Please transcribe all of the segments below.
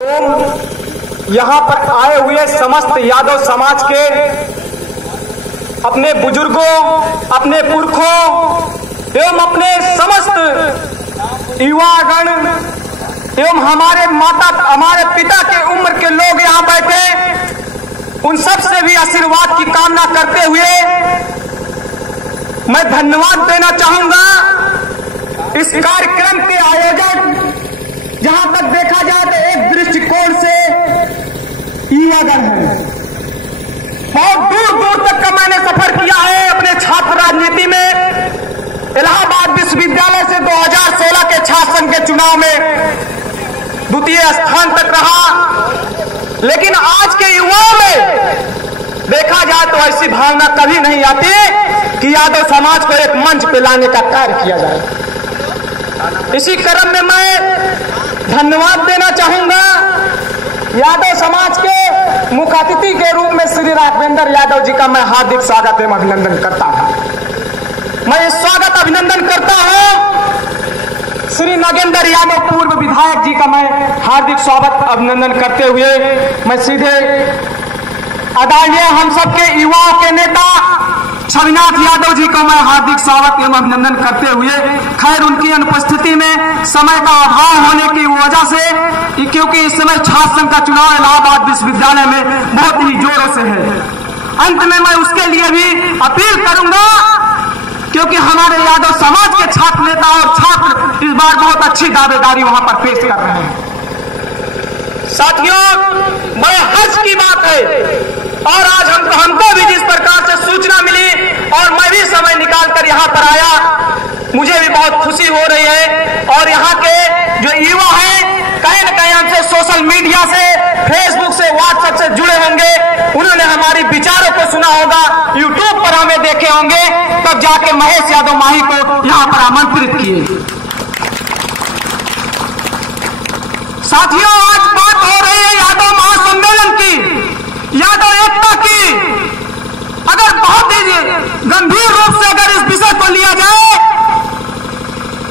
यहाँ पर आए हुए समस्त यादव समाज के अपने बुजुर्गों, अपने पुरखों एवं अपने समस्त युवागण एवं हमारे पिता के उम्र के लोग यहाँ बैठे, उन सब से भी आशीर्वाद की कामना करते हुए मैं धन्यवाद देना चाहूंगा इस कार्यक्रम के आयोजक। जहां तक देखा जाए तो एक दृष्टिकोण से युवागण है, बहुत दूर दूर तक का मैंने सफर किया है अपने छात्र राजनीति में। इलाहाबाद विश्वविद्यालय से 2016 के छात्र संघ के चुनाव में द्वितीय स्थान तक रहा, लेकिन आज के युवाओं में देखा जाए तो ऐसी भावना कभी नहीं आती कि यादव समाज को एक मंच पे लाने का कार्य किया जाए। इसी क्रम में मैं धन्यवाद देना चाहूंगा यादव समाज के मुख्य अतिथि के रूप में श्री राघवेंद्र यादव जी का मैं हार्दिक स्वागत एवं अभिनंदन करता हूं। मैं स्वागत अभिनंदन करता हूं श्री नागेंद्र यादव पूर्व विधायक जी का मैं हार्दिक स्वागत अभिनंदन करते हुए मैं सीधे आदरणीय हम सबके युवाओं के नेता छविनाथ यादव जी का मैं हार्दिक स्वागत एवं अभिनंदन करते हुए, खैर उनकी अनुपस्थिति में समय का अभाव होने की वजह से, क्योंकि इस समय छात्र संघ का चुनाव इलाहाबाद विश्वविद्यालय में बहुत ही जोरों से है। अंत में मैं उसके लिए भी अपील करूंगा, क्योंकि हमारे यादव समाज के छात्र नेता और छात्र इस बार बहुत अच्छी दावेदारी वहां पर पेश कर रहे हैं। साथियों, बड़े हर्ष की बात है और आज हमको भी जिस प्रकार से सूचना मिली और मैं भी समय निकालकर यहाँ पर आया, मुझे भी बहुत खुशी हो रही है। और यहाँ के जो युवा हैं कहीं न कहीं हमसे सोशल मीडिया से, फेसबुक से, व्हाट्सएप से जुड़े होंगे, उन्होंने हमारी विचारों को सुना होगा, यूट्यूब पर हमें देखे होंगे, तब जाके महेश यादव माही को यहाँ पर आमंत्रित किए। साथियों, आज बात हो रही है यादव महासम्मेलन की, यादव एकता की। अगर बहुत ही गंभीर रूप से अगर इस विषय को लिया जाए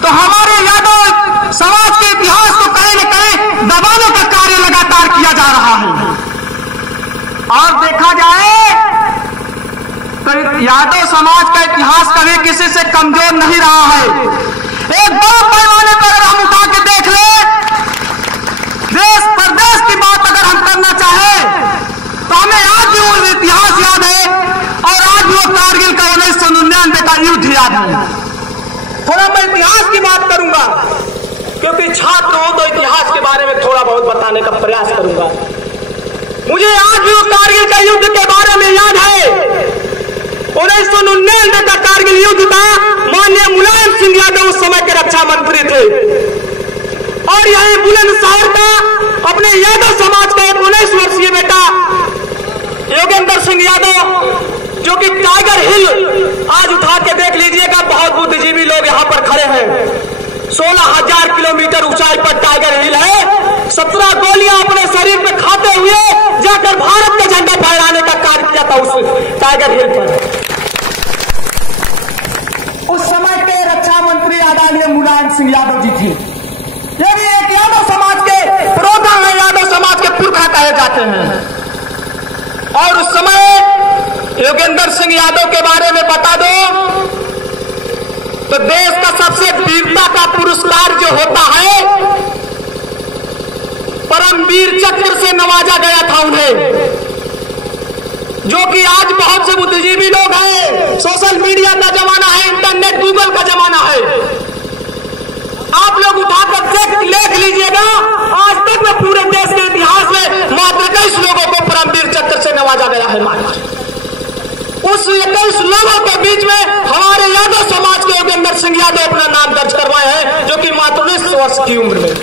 तो हमारे यादव समाज के इतिहास को कहीं न कहीं दबाने का कार्य लगातार किया जा रहा है। और देखा जाए तो यादव समाज का इतिहास कभी किसी से कमजोर नहीं रहा है। एक बड़े पैमाने पर अगर हम उठा के देख लें, देश प्रदेश की बात अगर हम करना चाहें तो हमें आज भी वो इतिहास याद है और आज भी वो कारगिल का 1999 का युद्ध याद है। थोड़ा मैं इतिहास की बात करूंगा, क्योंकि छात्र हो तो इतिहास के बारे में थोड़ा बहुत बताने का प्रयास करूंगा। मुझे आज भी वो कारगिल का युद्ध के बारे में याद है। 1999 का कारगिल युद्ध था। माननीय मुलायम सिंह यादव उस समय के रक्षा मंत्री थे और यही बुलंदशहर का अपने यादव समाज का 19 वर्षीय बेटा योगेंद्र सिंह यादव, जो कि टाइगर हिल आज उठा के देख लीजिएगा, बहुत बुद्धिजीवी लोग यहाँ पर खड़े हैं। 16,000 किलोमीटर ऊंचाई पर टाइगर हिल है। 17 गोलियां अपने शरीर में खाते हुए जाकर भारत का झंडा फहराने का कार्य किया था उस टाइगर हिल पर। उस समय के रक्षा मंत्री आदरणीय मुलायम सिंह यादव जी थे। ये भी एक यादव समाज के पुरोधा है, यादव समाज के पुरखा कहे जाते हैं। और उस समय योगेंद्र सिंह यादव के बारे में बता दो तो देश का सबसे वीरता का पुरस्कार जो होता है, परमवीर चक्र से नवाजा गया था उन्हें, जो कि आज बहुत से बुद्धिजीवी लोग हैं। सोशल मीडिया का जमाना है, इंटरनेट, गूगल का जमाना है। आप लोग उठाकर देख लीजिएगा, आज तक में पूरे देश के इतिहास में मात्र 21 लोगों को परमवीर चक्र से नवाजा गया है। उस 21 लोगों के बीच में हमारे यादव समाज के योगेंद्र सिंह यादव अपना नाम दर्ज करवाए हैं, जो कि मात्र 19 वर्ष की उम्र में।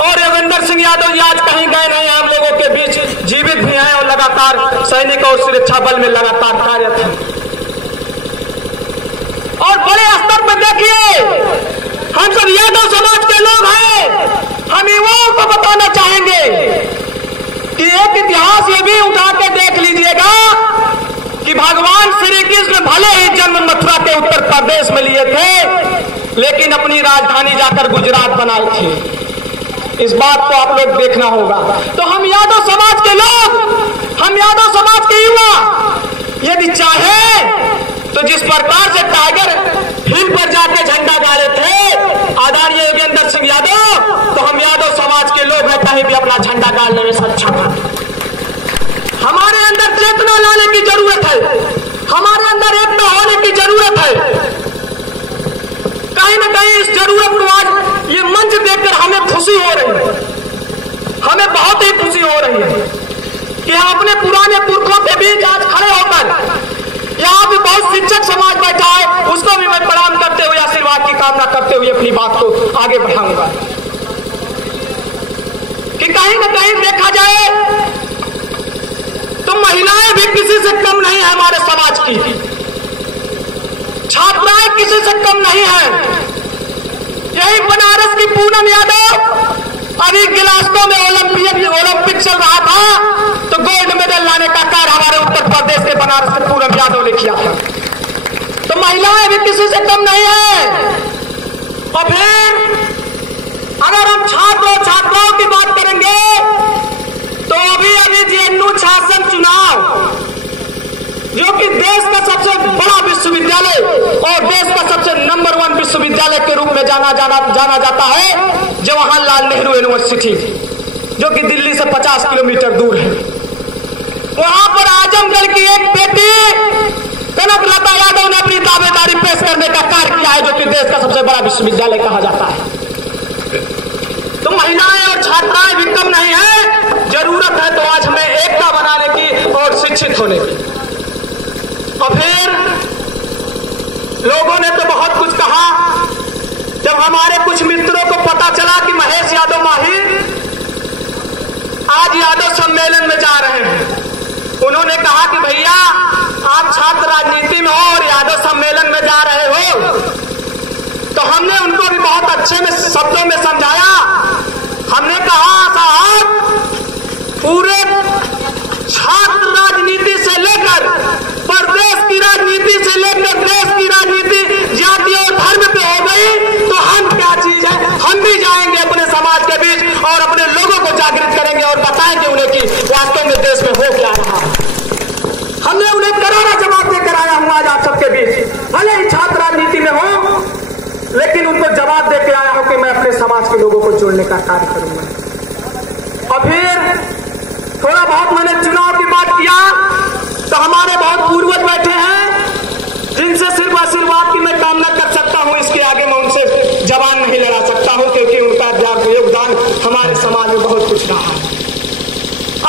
और योगेंद्र सिंह यादव जी आज कहीं गए नहीं, आप लोगों के बीच जीवित भी हैं और लगातार सैनिक और सुरक्षा बल में लगातार कार्यरत हैं। और बड़े स्तर पर देखिए, हम सब यादव समाज के लोग हैं। हम युवाओं को बताना चाहेंगे कि एक इतिहास ये भी उठा के देख लीजिएगा कि भगवान श्री कृष्ण भले ही जन्म मथुरा के उत्तर प्रदेश में लिए थे, लेकिन अपनी राजधानी जाकर गुजरात बनाई थी। इस बात को आप लोग देखना होगा। तो हम यादव समाज के लोग, हम यादव समाज के युवा यदि चाहे तो जिस प्रकार से टाइगर हिल पर जाके झंडा गाड़े थे आदरणीय योगेंद्र सिंह यादव, तो हम यादव समाज के लोग हैं कहीं भी अपना झंडा गाड़ने में सक्षम है। हमारे अंदर चेतना लाने की जरूरत है, हमारे अंदर एकता होने की जरूरत है। कहीं न कहीं इस जरूरत को आज ये मंच देखकर हमें खुशी हो रही है, हमें बहुत ही खुशी हो रही है कि हम अपने पुराने पुरखों के बीच आज खड़े होकर, यहाँ भी बहुत शिक्षक समाज बैठा है, उसको भी मैं प्रणाम करते हुए आशीर्वाद की कामना करते हुए अपनी बात को आगे बढ़ाऊंगा कि कहीं न कहीं देखा जाए तो महिलाएं भी किसी से कम नहीं है, हमारे समाज की छात्राएं किसी से कम नहीं है। यही बनारस की पूनम यादव अभी गिलास्को में ओलंपिक चल रहा था तो गोल्ड मेडल लाने का कार्य हमारे उत्तर प्रदेश के बनारस के पूनम यादव ने किया था। तो महिलाएं भी किसी से कम नहीं है। और फिर अगर हम छात्रों छात्राओं की बात करेंगे तो अभी जेएनयू शासन चुनाव जो कि देश का सबसे बड़ा विश्वविद्यालय और देश का सबसे नंबर 1 विश्वविद्यालय के रूप में जाना जाता है जवाहरलाल नेहरू यूनिवर्सिटी, जो कि दिल्ली से 50 किलोमीटर दूर है। वहां पर आजमगढ़ की एक बेटी कनकलता यादव ने अपनी दावेदारी पेश करने का कार्य किया है, जो कि देश का सबसे बड़ा विश्वविद्यालय कहा जाता है। तो महिलाएं और छात्राएं भी कम नहीं है, जरूरत है तो आज हमें एकता बनाने की और शिक्षित होने की। और फिर लोगों ने तो बहुत कुछ कहा। जब हमारे कुछ मित्रों को पता चला कि महेश यादव माहिर आज यादव सम्मेलन में जा रहे हैं, उन्होंने कहा कि भैया आप छात्र राजनीति में हो और यादव सम्मेलन में जा रहे हो, तो हमने उनको भी बहुत अच्छे में शब्दों में समझाया। हमने कहा साहब पूरे छात्र राजनीति से लेकर प्रदेश की राजनीति से लेकर देश की राजनीति जाति और धर्म पे हो गई तो हम क्या चीज है। हम भी जाएंगे अपने समाज के बीच और अपने लोगों को जागृत करेंगे और बताएंगे उन्हें कि वास्तव में देश में हो क्या रहा है। हमने उन्हें करारा जवाब देकर आया हूं आज आप सबके बीच, भले ही छात्र राजनीति में हो लेकिन उनको जवाब देकर आया हूं कि मैं अपने समाज के लोगों को जोड़ने का कार्य करूंगा। और फिर थोड़ा बहुत मैंने चुनाव की बात किया तो हमारे बहुत पूर्वज बैठे हैं जिनसे सिर्फ आशीर्वाद की मैं कामना कर सकता हूं, इसके आगे मैं उनसे जवान नहीं लड़ा सकता हूं क्योंकि उनका योगदान हमारे समाज में बहुत कुछ रहा है।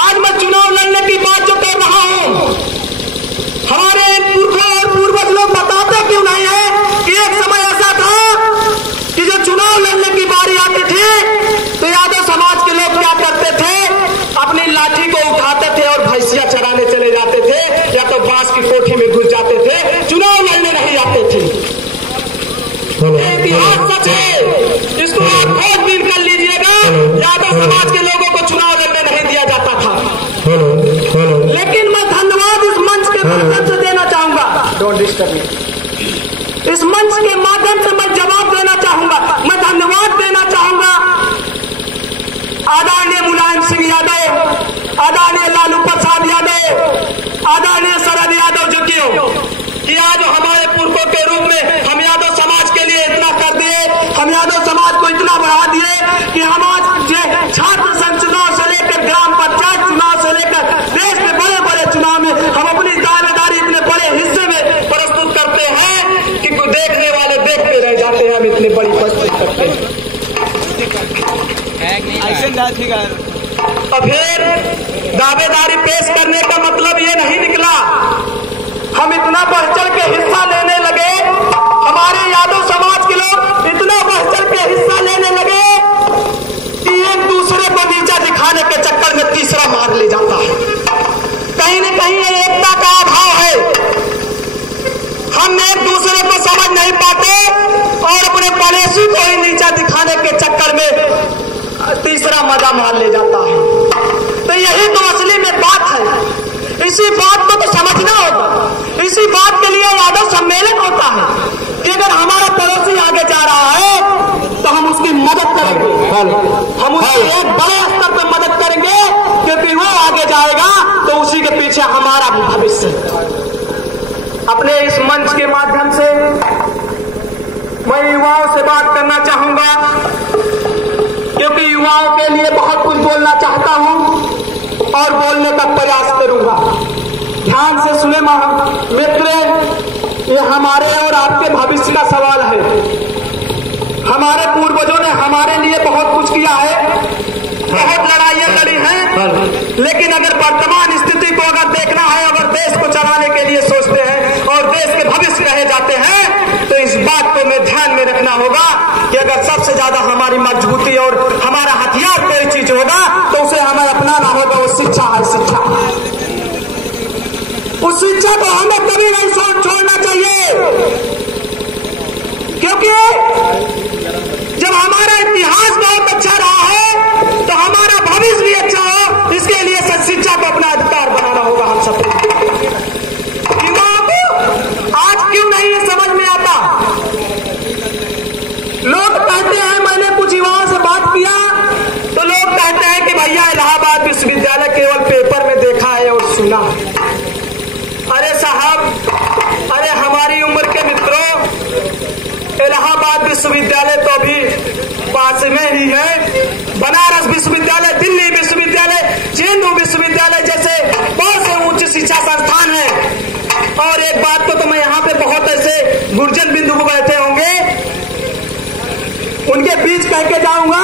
आज मैं चुनाव लड़ने की बात जो कर रहा हूं, हमारे पुरखों और पूर्वज लोग बताते क्यों नहीं है कि एक समय ऐसा था कि जो चुनाव लड़ने की बारी आती थी तो यादव समाज के लोग क्या करते थे, अपनी लाठी को उठाते थे और भैंसिया चराने चले जाते थे या तो बांस की कोठी में घुस जाते थे, चुनाव लड़ने नहीं जाते थे। इतिहास सच है, इसको आप खोजबीन कर लीजिएगा। यादव समाज के लोगों को चुनाव लड़ने नहीं दिया जाता था। लेकिन मैं धन्यवाद इस मंच के माध्यम से देना चाहूंगा, डोंट डिस्टर्ब मी। इस मंच के माध्यम से मैं जवाब देना चाहूंगा, मैं धन्यवाद देना चाहूंगा आदरणीय मुलायम सिंह यादव, आदरणीय लालू प्रसाद यादव, आदरणीय शरद यादव जी कि आज हमारे पुरखों के रूप में हम यादव समाज के लिए इतना कर दिए, हम यादव समाज को इतना बढ़ा दिए कि हम आज छात्र संघ चुनाव से लेकर ग्राम पंचायत चुनाव से लेकर देश के बड़े बड़े चुनाव में हम अपनी दावेदारी इतने बड़े हिस्से में प्रस्तुत करते हैं कि देखने वाले देखते रह जाते हैं। हम इतनी बड़ी प्रस्तुत करते हैं। और फिर दावेदारी पेश करने का मतलब ये नहीं निकला, हम इतना बढ़ चढ़ के हिस्सा लेने लगे, हमारे यादव समाज के लोग इतना बढ़ चढ़ के हिस्सा लेने लगे कि एक दूसरे को नीचा दिखाने के चक्कर में तीसरा मार ले जाता है। कहीं न कहीं ये एकता का अभाव है, हम एक दूसरे को समझ नहीं पाते और अपने पड़ोसी को ही नीचा दिखाने के चक्कर में तीसरा मजा मार ले जाता है। तो यही तो असली में बात है, इसी बात को तो समझना होगा। इसी बात के लिए यादव सम्मेलन होता है कि अगर हमारा पड़ोसी आगे जा रहा है तो हम उसकी मदद करेंगे, हम उसकी एक बड़े स्तर पर मदद करेंगे, क्योंकि वो आगे जाएगा तो उसी के पीछे हमारा भी भविष्य। अपने इस मंच के माध्यम से मैं युवाओं से बात करना चाहूंगा, क्योंकि युवाओं के लिए बहुत कुछ बोलना चाहता हूं और बोलने का प्रयास करूंगा। ध्यान से सुने मित्र, ये हमारे और आपके भविष्य का सवाल है। हमारे पूर्वजों ने हमारे लिए बहुत कुछ किया है, बहुत लड़ाइयां लड़ी हैं, लेकिन अगर वर्तमान स्थिति को अगर देखना है, अगर देश को चलाने के लिए सोचते हैं और देश के भविष्य कहे जाते हैं, तो इस बात को में ध्यान में रखना होगा कि अगर सबसे ज्यादा हमारी मजबूती और हमारा हथियार कोई चीज होगा तो उसे हमें अपनाना होगा, वो शिक्षा है। शिक्षा, उस शिक्षा को हमें कभी नहीं छोड़ना चाहिए, क्योंकि जब हमारा इतिहास बहुत अच्छा रहा है तो हमारा भविष्य भी अच्छा हो, इसके लिए शिक्षा को अपना अधिकार बनाना होगा हम सबको। युवाओं को आज क्यों नहीं ये समझ में आता? लोग कहते हैं, मैंने कुछ युवाओं से बात किया तो लोग कहते हैं कि भैया इलाहाबाद विश्वविद्यालय केवल पेपर में देखा है और सुना है। अरे साहब, अरे हमारी उम्र के मित्रों, इलाहाबाद विश्वविद्यालय तो अभी पास में ही है। बनारस विश्वविद्यालय, दिल्ली विश्वविद्यालय, चेन्नई विश्वविद्यालय जैसे बहुत से उच्च शिक्षा संस्थान हैं। और एक बात को तो मैं यहाँ पे बहुत ऐसे गुर्जन बिंदु को बैठे होंगे, उनके बीच कह के जाऊंगा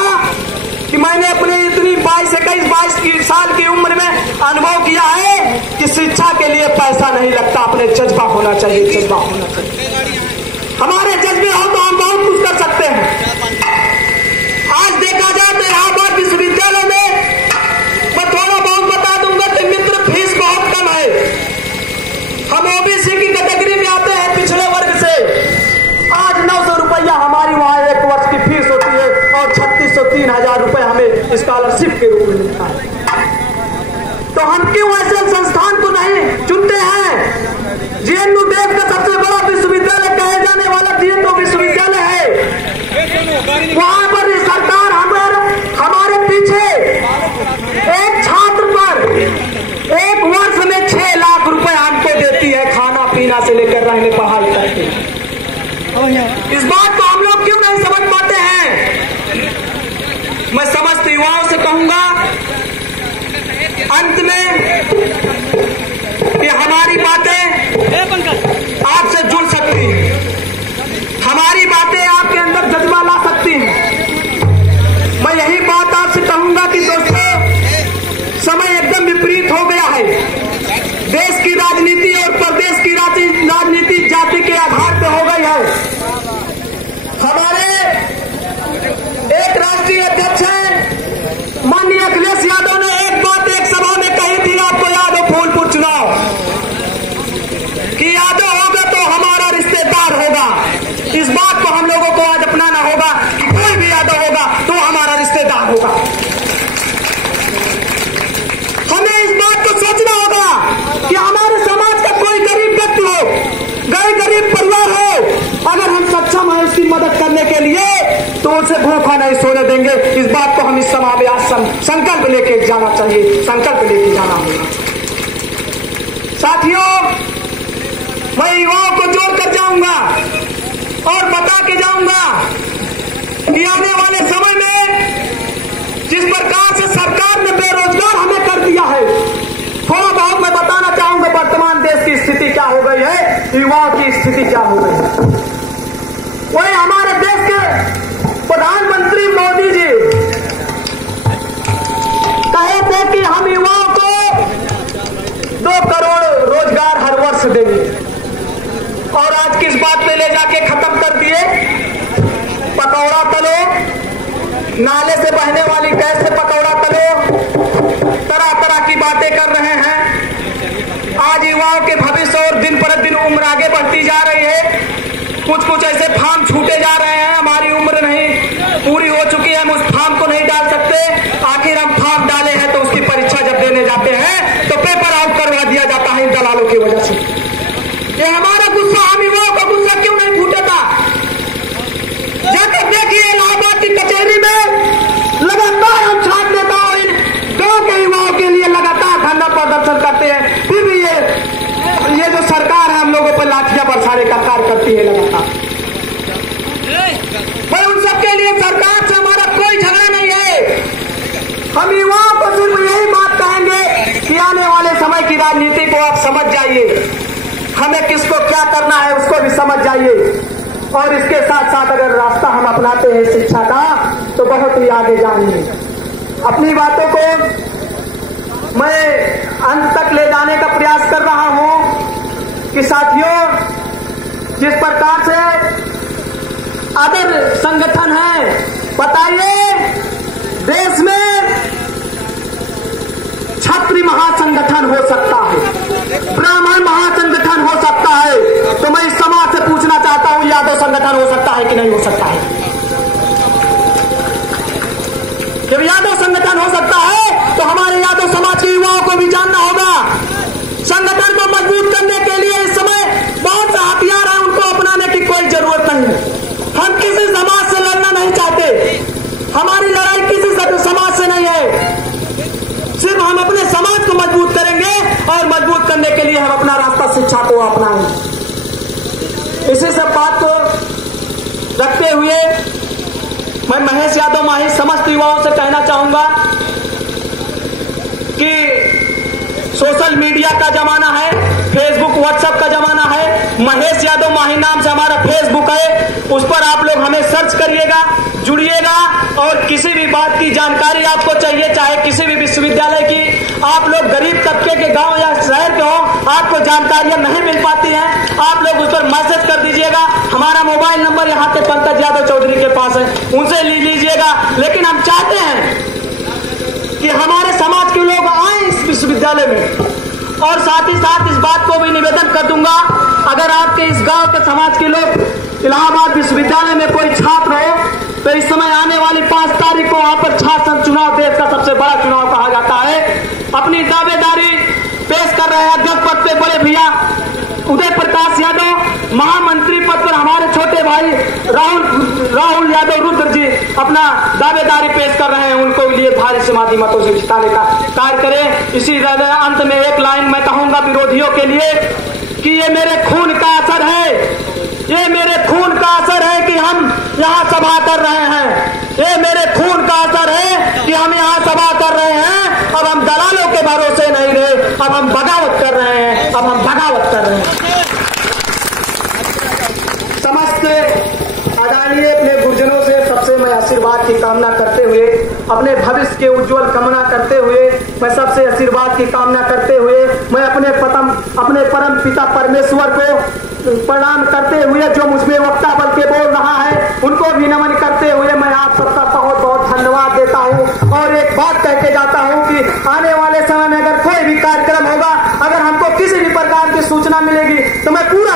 कि मैंने अपने इतनी 22 साल की उम्र में अनुभव किया है कि शिक्षा के लिए पैसा नहीं लगता, अपने जज्बा होना चाहिए। जज्बा होना चाहिए, हमारे जज्बे हो तो हम बहुत कुछ कर सकते हैं। आज देखा जाए तो इलाहाबाद विश्वविद्यालय में मैं थोड़ा बहुत बता दूंगा कि मित्र फीस बहुत कम है। हम ओबीसी की कैटेगरी में आते हैं, पिछड़े वर्ग से। आज 900 रुपया हमारी वहां एक वर्ष की फीस होती है और 3603,000 रुपए हमें स्कॉलरशिप के रूप में मिलता है। तो हम क्यों ऐसे संस्थान को नहीं चुनते हैं? जेएनयू देश का सबसे बड़ा विश्वविद्यालय कहे जाने वाला जेएनयू विश्वविद्यालय है। वहां पर सरकार हमारे पीछे एक छात्र पर एक वर्ष में 6 लाख रुपए हमको देती है, खाना पीना से लेकर रहने पढ़ाई करके। इस बात को हम लोग क्यों नहीं समझ पाते हैं? मैं समस्त युवाओं से कहूंगा अंत में कि हमारी बातें आपसे जुड़ सकती हैं, हमारी बातें आपके अंदर जज्बा ला सकती हैं। मैं यही बात आपसे कहूंगा कि दोस्तों, समय एकदम विपरीत हो गया है। देश की राजनीति और प्रदेश की राजनीति जाति के आधार पर हो गई है। हमारे एक राष्ट्रीय अध्यक्ष हैं माननीय अखिलेश यादव ने एक बात एक सभा में कही थी, आपको याद हो, फूलपुर चुनाव, कि यादव होगा तो हमारा रिश्तेदार होगा। इस बात को हम लोगों को आज अपनाना होगा कि कोई भी यादव होगा तो हमारा रिश्तेदार होगा। हमें इस बात को सोचना होगा कि हमारे समाज का कोई गरीब व्यक्ति हो, गरीब परिवार हो, अगर हम सक्षम हैं उसकी मदद करने के लिए तो उसे भूखा नहीं सोने देंगे। इस बात को हम इस सभा में आज संकल्प लेके जाना चाहिए, संकल्प लेके जाना होगा। साथियों, मैं युवाओं को जोड़कर जाऊंगा और बता के जाऊंगा कि आने वाले समय में जिस प्रकार से सरकार ने बेरोजगार हमें कर दिया है, थोड़ा बहुत मैं बताना चाहूंगा वर्तमान देश की स्थिति क्या हो गई है, युवाओं की स्थिति क्या हो गई है। वही हमारे देश के प्रधानमंत्री मोदी जी कहे थे कि हम युवाओं को 2 करोड़ रोजगार हर वर्ष देंगे, और आज किस बात पे ले जाके खत्म कर दिए? पकौड़ा तलो, नाले से बहने वाली गैस से पकौड़ा तलो, तरह तरह की बातें कर रहे हैं। आज युवाओं के भविष्य और दिन प्रतिदिन उम्र आगे बढ़ती जा रही है। कुछ ऐसे फार्म छूटे जा रहे हैं, हमारी उम्र नहीं पूरी हो चुकी है, हम उस फार्म को नहीं डाल सकते। आखिर हम फार्म डाले हैं तो उसकी परीक्षा जब देने जाते हैं तो पेपर आउट करवा दिया जाता है इन दलालों की वजह से। ये हमारा गुस्सा, हम युवाओं का गुस्सा क्यों नहीं फूटता? जाकर देखिए इलाहाबाद की कचहरी में हम युवाओं को सिर्फ यही बात कहेंगे कि आने वाले समय की राजनीति को आप समझ जाइए, हमें किसको क्या करना है उसको भी समझ जाइए, और इसके साथ साथ अगर रास्ता हम अपनाते हैं शिक्षा का तो बहुत ही आगे जाएंगे। अपनी बातों को मैं अंत तक ले जाने का प्रयास कर रहा हूं कि साथियों, जिस प्रकार से अदर संगठन है, बताइए देश में छात्री महासंगठन हो सकता है, ब्राह्मण महासंगठन हो सकता है, तो मैं इस समाज से पूछना चाहता हूं यादव संगठन हो सकता है कि नहीं हो सकता है? जब यादव संगठन हो सकता है तो हमारे यादव समाज के युवाओं को भी जानना होगा। संगठन को मजबूत करने के लिए इस समय बहुत से हथियार हैं, उनको अपनाने की कोई जरूरत नहीं है। हम किसी समाज से लड़ना नहीं चाहते, हमारी लड़ाई किसी समाज से नहीं है, सिर्फ हम अपने समाज को मजबूत करेंगे और मजबूत करने के लिए हम अपना रास्ता शिक्षा को अपनाएंगे। इसी सब बात को रखते हुए मैं महेश यादव माही समस्त युवाओं से कहना चाहूंगा कि सोशल मीडिया का जमाना है, फेसबुक व्हाट्सएप का जमाना है। महेश यादव माही नाम से हमारा फेसबुक है, उस पर आप लोग हमें सर्च करिएगा, जुड़िएगा, और किसी भी बात की जानकारी आपको चाहिए, चाहे किसी भी विश्वविद्यालय की, आप लोग गरीब तबके के गांव या शहर के हो, आपको जानकारियां नहीं मिल पाती हैं, आप लोग उस पर मैसेज कर दीजिएगा। हमारा मोबाइल नंबर यहाँ पे पंकज यादव चौधरी के पास है, उनसे ले लीजिएगा। लेकिन हम चाहते हैं कि हमारे समाज के लोग आए इस विश्वविद्यालय में, और साथ ही साथ इस बात को भी निवेदन कर दूंगा, अगर आपके इस गांव के समाज के लोग इलाहाबाद विश्वविद्यालय में कोई छात्र हो तो इस समय आने वाली 5 तारीख को वहां पर छात्र चुनाव, देश का सबसे बड़ा चुनाव कहा जाता है, अपनी दावेदारी पेश कर रहे हैं अध्यक्ष पद पे बड़े भैया उदय प्रकाश यादव, महामंत्री पद पर हमारे छोटे भाई राहुल यादव रुद्र जी अपना दावेदारी पेश कर रहे हैं, उनको लिए भारी समाधि मतों से जिताने का कार्य करें। इसी अंत में एक लाइन मैं कहूंगा विरोधियों के लिए कि ये मेरे खून का असर है, ये मेरे खून का असर है कि हम यहाँ सभा कर रहे हैं, ये मेरे खून का असर है कि हम यहाँ सभा कर रहे हैं। अब हम दलालों के भरोसे नहीं रहे, अब हम बगावत कर रहे हैं, अब हम बगावत कर रहे हैं। समस्त आदरणीय अपने गुरुजनों से सबसे मैं आशीर्वाद की कामना करते हुए, अपने भविष्य के उज्जवल कामना करते हुए, मैं सबसे आशीर्वाद की कामना करते हुए, मैं अपने परम पिता परमेश्वर को प्रणाम करते हुए, जो मुझमें वक्ता बल के बोल रहा है, उनको भी नमन करते हुए मैं आप सबका बहुत बहुत धन्यवाद देता हूं। और एक बात कह के जाता हूं कि आने वाले समय में अगर कोई भी कार्यक्रम होगा, अगर हमको किसी भी प्रकार की सूचना मिलेगी तो मैं पूरा